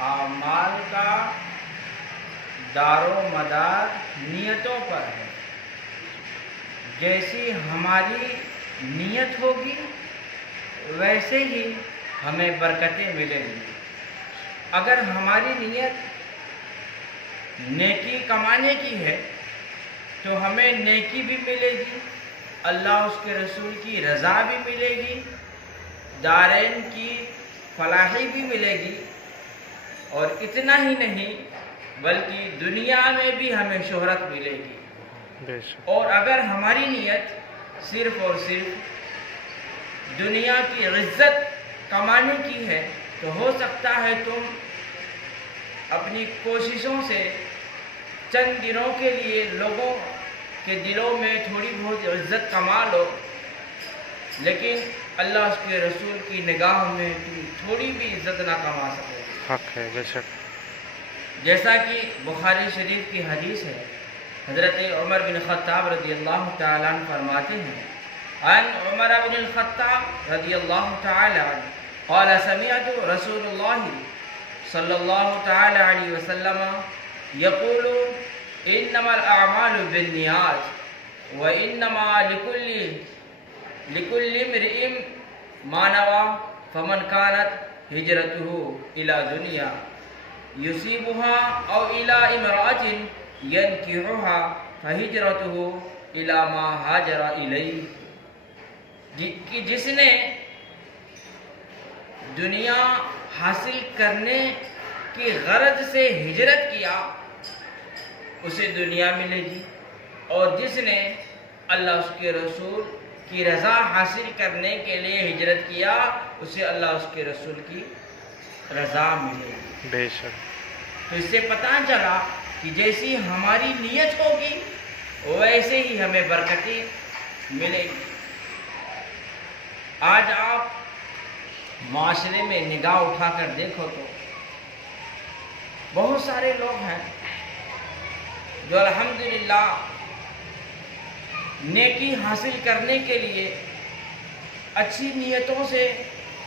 اعمال کا دار و مدار نیتوں پر ہے۔ جیسی ہماری نیت ہوگی ویسے ہی ہمیں برکتیں ملیں گی۔ اگر ہماری نیت نیکی کمانے کی ہے تو ہمیں نیکی بھی ملے گی، اللہ اس کے رسول کی رضا بھی ملے گی، دارین کی فلاحی بھی ملے گی، اور اتنا ہی نہیں بلکہ دنیا میں بھی ہمیں شہرت ملے گی۔ اور اگر ہماری نیت صرف اور صرف دنیا کی عزت کمانے کی ہے تو ہو سکتا ہے تم اپنی کوششوں سے چند دنوں کے لیے لوگوں کے دلوں میں تھوڑی بہت عزت کما لو، لیکن اللہ اس کے رسول کی نگاہ میں تم تھوڑی بھی عزت نہ کما سکو۔ حق ہے بے شک۔ جیسا کہ بخاری شریف کی حدیث ہے، حضرت عمر بن خطاب رضی اللہ تعالیٰ عنہ فرماتے ہیں، عن عمر بن الخطاب رضی اللہ تعالیٰ عنہ قال سمعت رسول اللہ صلی اللہ تعالیٰ علیہ وسلم یقول انما الاعمال بالنیات وانما لكل امرئ ما نوى فمن كانت هجرته الى دنیا يصيبها او الى امرأة ينكحها فهجرته الى ما هاجر الیہ، کہ جس نے دنیا حاصل کرنے کی غرض سے ہجرت کیا اسے دنیا ملے گی، اور جس نے اللہ اس کے رسول کی رضا حاصل کرنے کے لیے ہجرت کیا اسے اللہ اس کے رسول کی رضا ملے گی۔ بے شک۔ تو اس سے پتہ چلا کہ جیسی ہماری نیت ہوگی ویسے ہی ہمیں برکتیں ملے گی۔ آج آپ معاشرے میں نگاہ اٹھا کر دیکھو تو بہت سارے لوگ ہیں جو الحمدللہ نیکی حاصل کرنے کے لیے اچھی نیتوں سے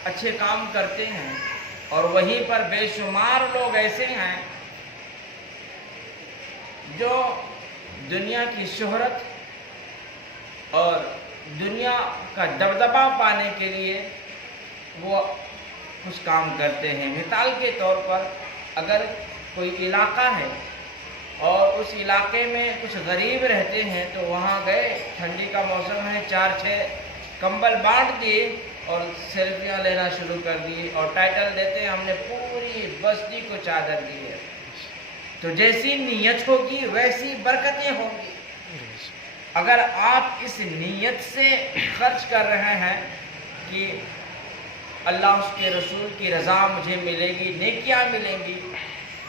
اچھے کام کرتے ہیں، اور وہیں پر بے شمار لوگ ایسے ہیں جو دنیا کی شہرت اور دنیا کا دبدبہ پانے کے لیے وہ کچھ کام کرتے ہیں۔ مثال کے طور پر اگر کوئی علاقہ ہے اور اس علاقے میں کچھ غریب رہتے ہیں تو وہاں گئے، ٹھنڈی کا موسم ہے، 4-6 کمبل بانٹ دیے اور سیلفیاں لینا شروع کر دی اور ٹائٹل دیتے ہیں ہم نے پوری بستی کو چادر دی ہے۔ تو جیسی نیت ہوگی ویسی برکتیں ہوں گی۔ اگر آپ اس نیت سے خرچ کر رہے ہیں کہ اللہ اس کے رسول کی رضا مجھے ملے گی، نیکیاں ملیں گی،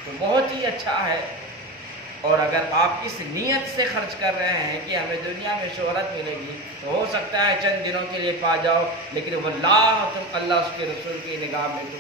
تو بہت ہی اچھا ہے۔ اور اگر آپ اس نیت سے خرچ کر رہے ہیں کہ ہمیں دنیا میں شہرت ملے گی تو ہو سکتا ہے چند دنوں کے لیے پا جاؤ، لیکن واللہ تم اللہ اس کے رسول کی نگاہ میں